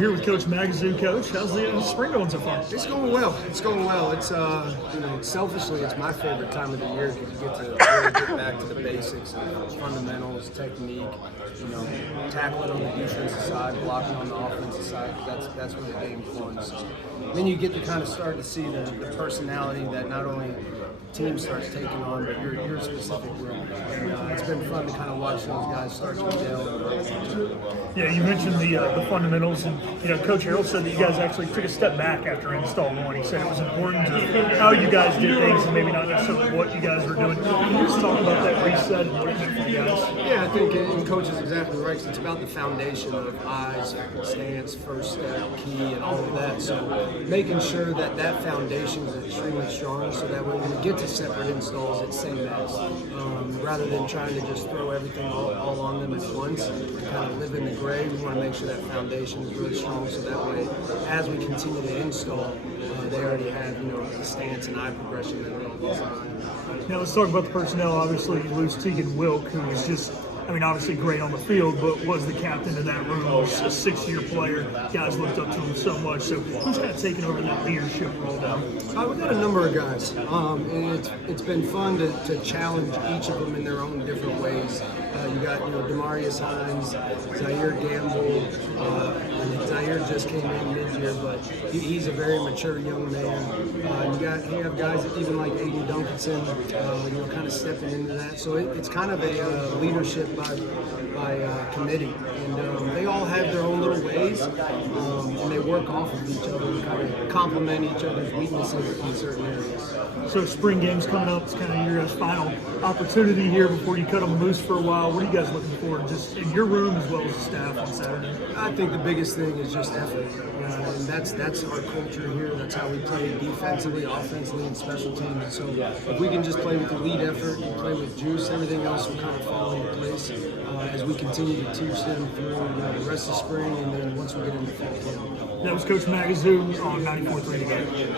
Here with Coach Magazu. Coach, how's the spring going so far? It's going well. It's going well. It's selfishly, it's my favorite time of the year because you get to really get back to the basics of fundamentals, technique. Tackling on the defensive side, blocking on the offensive side. That's when the game's fun. So then you get to kind of start to see the personality that not only team starts taking on, but your specific role. And it's been fun to kind of watch those guys start to gel. Yeah, you mentioned the fundamentals, and Coach Harold said that you guys actually took a step back after install one. He said it was important to how you guys did things, and maybe not necessarily what you guys were doing. Can you just talk about that reset and what it meant for you guys? Yeah, I think and Coach is exactly right. It's about the foundation of eyes, stance, first step, key, and all of that. So making sure that foundation is extremely strong, so that way when we get to separate installs, it's same as. Rather than trying to just throw everything all on them at once and kind of live in the gray, we want to make sure that foundation is really strong, so that way as we continue to install, they already have the stance and eye progression that are all designed. Now let's talk about the personnel. Obviously, you lose Tegan Wilk, who was just, obviously great on the field, but was the captain of that room. Was a 6-year player. Guys looked up to him so much. So who's kind of taken over that leadership role now? We've got a number of guys, and it's been fun to challenge each of them in their own different ways. You got Demarius Hines, Zaire Gamble. Zaire just came in mid-year, but he's a very mature young man. You have guys even like Aiden Duncanson, kind of stepping into that. So it's kind of a leadership by committee, and they all have their own little ways, and they work off of each other and kind of complement each other's weaknesses in certain areas. So spring game's coming up. It's kind of your guys' final opportunity here before you cut them loose for a while. What are you guys looking for, just in your room as well as the staff on Saturday? I think the biggest thing is just effort, and that's our culture here. That's how we play defensively, offensively, and special teams. And so if we can just play with elite effort and play with juice, everything else will kind of fall into place as we continue to teach them through the rest of spring, and then once we get into fall camp. That was Coach Magazu on 94.3 The Game.